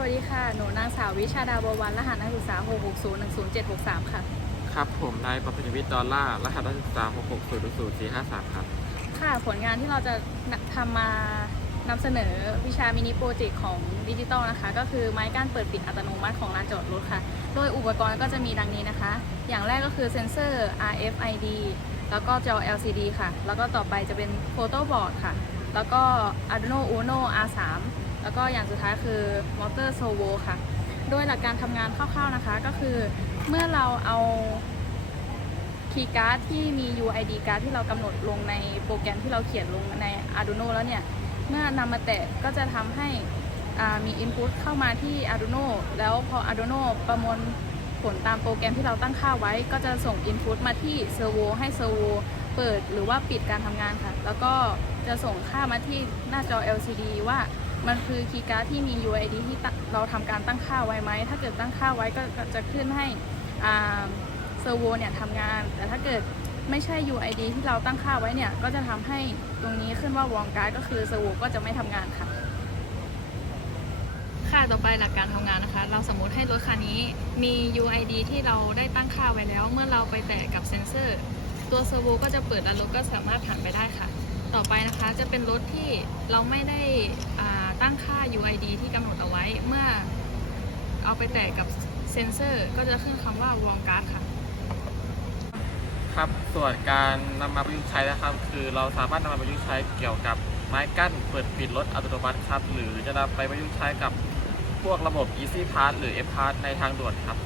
วัสดีค่ะ หนูนางสาววิชาดาบวรรณรหัสนักศึกษา 6601073ค่ะ ครับ ผมนายประพันธ์วิทย์ดอลลาร์รหัสนักศึกษา6600453ครับ ค่ะผลงานที่เราจะทำมานำเสนอวิชามินิโปรเจกต์ของดิจิตอลนะคะ ก็คือไม้กั้นเปิดปิดอัตโนมัติของลานจอดรถค่ะ โดยอุปกรณ์ก็จะมีดังนี้นะคะ อย่างแรกก็คือเซ็นเซอร์ RFID แล้วก็จอ LCD ค่ะ แล้วก็ต่อไปจะเป็นโฟโต้บอร์ดค่ะ แล้วก็ Arduino Uno R3 แล้วก็อย่างสุดท้ายคือมอเตอร์โซโวค่ะ โดยหลักการทำงานคร่าวๆนะคะก็คือเมื่อเราเอาคีย์การ์ดที่มี UID การ์ดที่เรากำหนดลงในโปรแกรมที่เราเขียนลงใน Arduino แล้วเนี่ย เมื่อนำมาแตะก็จะทำให้มี Input เข้ามาที่ Arduino แล้วพอ Arduino ประมวลผลตามโปรแกรมที่เราตั้งค่าไว้ ก็จะส่ง Input มาที่เซอร์โวให้เซอร์โว เปิดหรือว่าปิดการทำงานค่ะ แล้วก็จะส่งค่ามาที่หน้าจอ LCD ว่ามันคือคีย์การ์ดที่มี UID ที่เราทำการตั้งค่าไว้ไหม ถ้าเกิดตั้งค่าไว้ก็จะขึ้นให้อ่าเซอร์โวเนี่ยทำงาน แต่ถ้าเกิดไม่ใช่ UID ที่เราตั้งค่าไว้เนี่ย ก็จะทำให้ตรงนี้ขึ้นว่าวองการ์ดก็คือเซอร์โวก็จะไม่ทำงานค่ะ ค่ะต่อไปหลักการทำงานนะคะ เราสมมติให้รถคันนี้มี UID ที่เราได้ตั้งค่าไว้แล้ว เมื่อเราไปแตะกับเซ็นเซอร์ ตัวเซอร์โวก็จะเปิดแล้วรถก็สามารถผ่านไปได้ค่ะ ต่อไปนะคะจะเป็นรถที่เราไม่ได้ตั้งค่า UID ที่กำหนดเอาไว้ เมื่อเอาไปแตะกับเซ็นเซอร์ก็จะขึ้นคำว่าวองการ์ดค่ะ ครับส่วนการนำมาประยุกต์ใช้นะครับ คือเราสามารถนำมาประยุกต์ใช้เกี่ยวกับไม้กั้นเปิดปิดรถอัตโนมัติครับ หรือจะนำไปประยุกต์ใช้กับพวกระบบ Easy Pass หรือ F Pass ในทางด่วนครับ